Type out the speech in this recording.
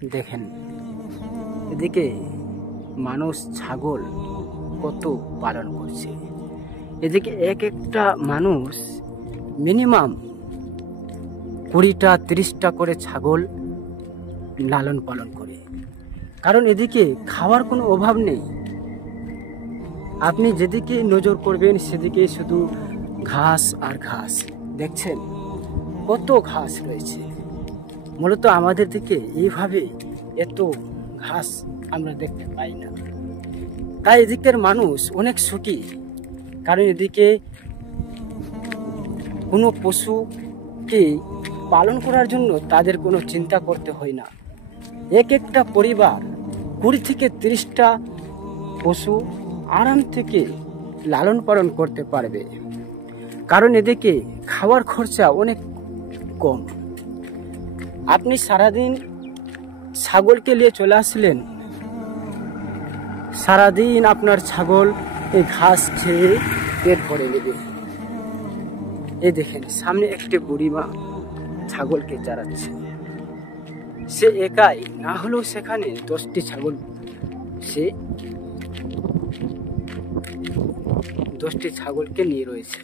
দেখেন এদিকে মানুষ ছাগল কত পালন করছে। এদিকে এক একটা মানুষ মিনিমাম 20টা 30টা করে ছাগল লালন পালন করে, কারণ এদিকে খাওয়ার কোনো অভাব নেই। আপনি যেদিকে নজর করবেন সেদিকে শুধু ঘাস আর ঘাস। দেখছেন কত ঘাস রয়েছে। মূলত আমাদের দিকে এইভাবে এত ঘাস আমরা দেখতে পাই না, তাই এদিকের মানুষ অনেক সুখী। কারণ এদিকে কোনো পশুকে পালন করার জন্য তাদের কোনো চিন্তা করতে হয় না। এক একটা পরিবার 20 থেকে 30টা পশু আরাম থেকে লালন পালন করতে পারবে, কারণ এদিকে খাওয়ার খরচা অনেক কম। আপনি সারাদিন ছাগলকে নিয়ে চলে আসলেন, সারাদিন আপনার ছাগল এই ঘাস খেয়ে পেট ভরে নেবে। এই দেখেন সামনে একটি বুড়িমা ছাগলকে চড়াচ্ছে। সে একাই না হলেও সেখানে 10টি ছাগল, সে 10টি ছাগলকে নিয়ে রয়েছে।